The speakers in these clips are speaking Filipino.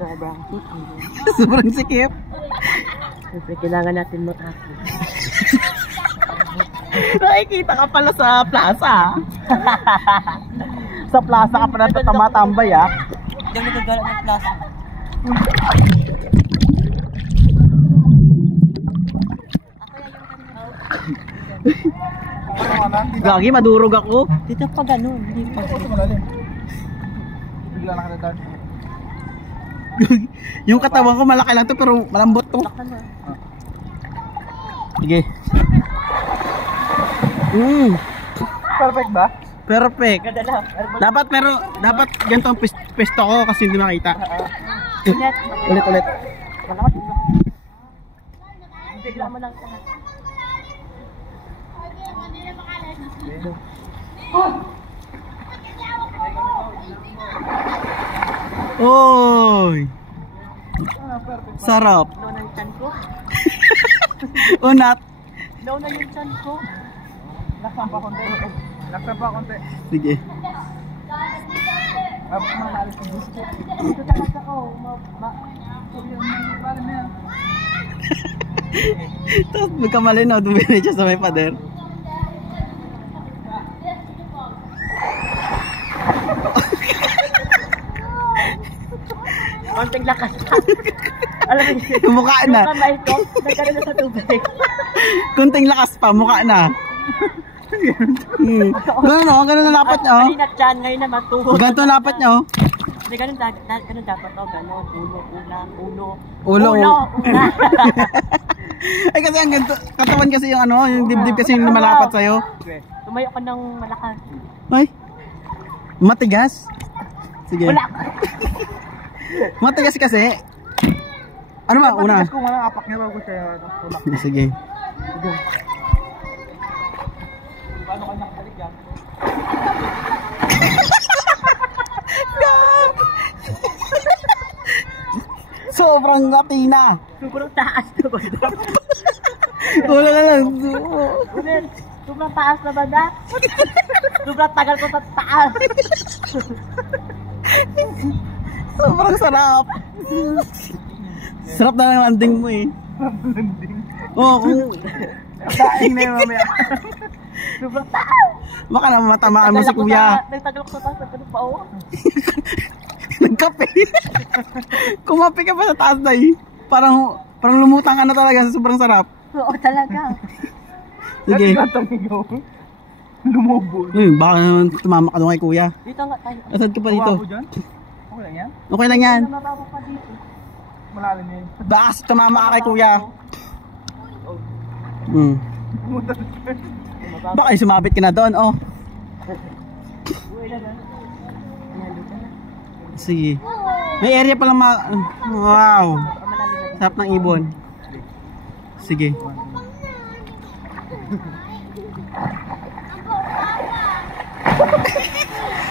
Sobrang sikip. Sobrang sikip. Siyempre, kailangan natin mag-aki. Nakikita ka pala sa plaza. Sa plaza ka pala tumatambay ah. Hindi ako nagagala ng plaza. Gagi, madurog ako. Dito pa ganun. Hindi pa. Bigla na ka na. Yung katawan ko malaki lang to pero malambot to. Sige. Perfect ba? Perfect. Ganda lang. Dapat ganito ang pesto ko kasi hindi makita. Ulit. Malakot. Bigla mo lang lahat. Oy. Sarap. No na yung chan ko. Unat. No na yung chan ko. Laksan pa konti. Sige. Manalis ng gusto. Dito talaga ako. Tapos magkamali no, dumiretso sa may pader. Konting lakas pa. Alam mo yun. Yung mukha na. Yung kamay ko, nagkaroon na sa tubig. Kunting lakas pa, mukha na. Ganun na lapat niya. Kanina chan, ngayon naman tuhod. Ganito na lapat niya. Hindi, ganun dapat. Ganun. Ulo. Ulo. Ay kasi ang ganito, katawan kasi yung yung dibdib kasi yung lumalapat sa'yo. Tumayo ka ng malakas. Ay, matigas. Sige. Wala. Matigas kasi. Ano ba, una? Matigas kung walang apak niya bago siya tulak. Sige. Paano ka nakabalik yan? Sobrang latina. Sobrang taas na ba? Wala na lang. Sobrang taas na ba na? Sobrang tagal ko sa taas. Sobrang sarap. Sarap na lang landing mo eh. Landing. Oo, kung Daing na yun mamaya. Sobrang taas. baka na matamaan mo si kuya. Nagtagal ko sa taas. Nagtagal pa ako. Nagkape. Kumape ka pa sa taas na eh. Parang lumutang ka na talaga sa sobrang sarap. Oo talaga. Sige. Natamigaw. Lumubog. Baka naman tumama ka doon kay kuya. Dito nga tayo. Asad ka pa dito. Mababo dyan? Okay lang yan? Okay lang yan. Mababaw pa dito. Malalim yan. Baka kasi tumama ka kay kuya. Pumunta sa Baka sumabit ka na doon, oh. Sige. May area pa lang wow. Sarap ng ibon. Sige.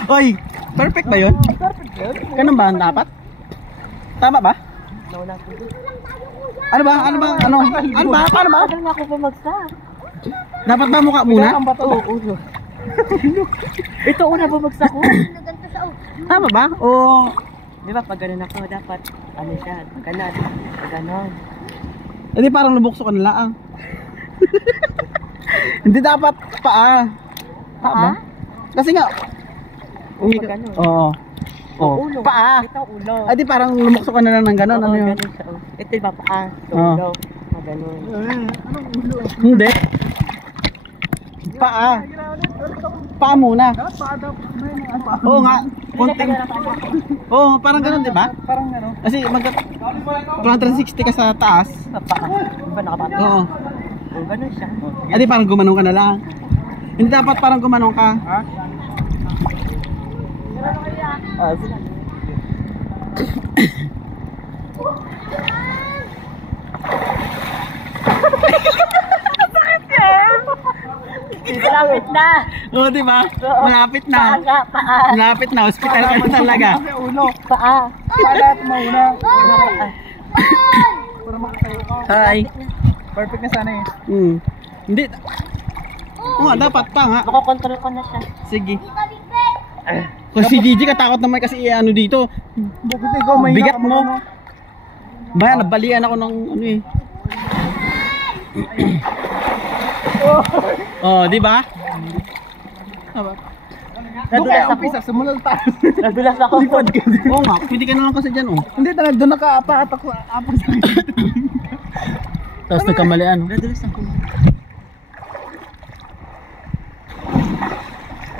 Oy, perfect ba yun? perfect yan. Ganun ba ang dapat? Tama ba? Ano ba? Paano ba? Tagal nga ako bumagsak. Dapat ba mukha muna? Oo, ulo. Ito una bumagsak ko. Tama ba? O Di ba pag ganun ako dapat ano siya, ganon. hindi parang lubukso ka na lang. Hindi dapat paa. Tama? Kasi nga Ganun. Oo. Oh, Ulo. paa. Ito ulo. Ay di parang lumukso ka na lang ng gano'n. Oo, Ano yun? ganun siya. Ito iba paa. Ito Oo. ulo. Ganun. Anong ulo? Hindi. Paa. Paa muna. Dapat paadap. Oo nga. Konting. Oo, parang gano'n, di ba? Parang ano. Kasi 360 ka sa taas. Paa. Iba nakapata. Oo. Oo, ganun siya. Ay di parang gumanong ka na lang. Hindi dapat parang gumanong ka. Ha? Sila. Malapit na. Oo, di ba? Malapit na. Paa. Malapit na. Hospital ka na talaga. Kasi ulo. Paa. Paadap mauna. Paa. Para makatayo ka. Hi. Perfect na sana eh. Hindi. Oo nga, dapat pa nga. Makokontrol ko na siya. Sige. Kasi si Gigi katakot naman kasi ano dito. Bakit ikaw may Bigat mo. Bayan, nabalian ako ng ano eh. Oh, di ba? Doon Nadulas kaya ako. umpisa, simulan tayo. Nadulas ako. Oo nga, pwede ka na lang kasi dyan oh. Hindi talaga, doon nakaapak ako sa Tapos nagkamalian. Nadulas ako.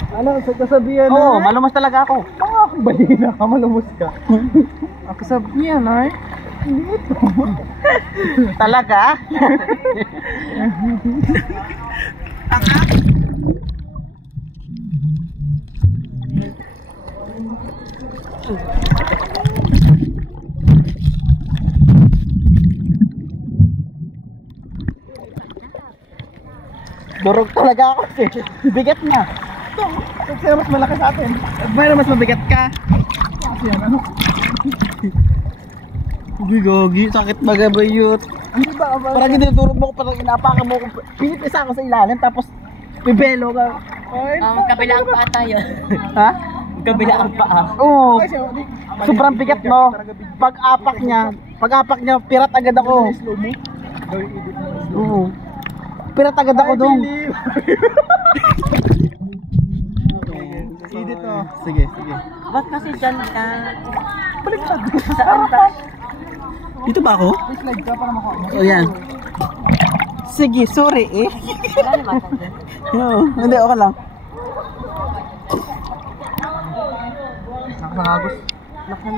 Ano, sa kasabihan Oo, malumas talaga ako. balina ka, malumos ka. Ang kasabihan ay, Talaga? Durog talaga ako eh. Bigat niya. sino mas malaki sa atin? Mayroon mas mabigat ka. Kasi yan, ano? Gogi, sakit magabayot. Hindi ba, Parang dinudurog mo ko, parang inapakan mo ko. Pinit isa ako sa ilalim, tapos pibelo ka. Ay, Kabilang paa tayo. Ha? Kabilang paa. Oo. ay, siya, di. Sobrang bigat mo. Pag-apak niya, pirat agad ako. Slow mo. Gawin edit mo. Oo. Pirat agad ako doon. Edit mo. Sige. Ba't kasi dyan ka? Baliktad. Saan ka? Dito ba ako? May slide ka para makuha mo. O yan. Sige, sorry eh. Wala naman ako dyan. Oo, hindi, okay lang. Nakakagos. Nakan.